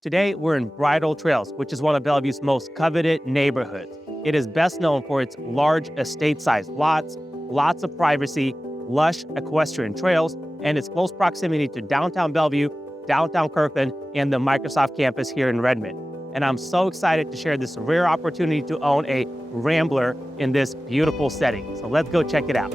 Today, we're in Bridle Trails, which is one of Bellevue's most coveted neighborhoods. It is best known for its large estate-sized lots, lots of privacy, lush equestrian trails, and its close proximity to downtown Bellevue, downtown Kirkland, and the Microsoft campus here in Redmond. And I'm so excited to share this rare opportunity to own a Rambler in this beautiful setting. So let's go check it out.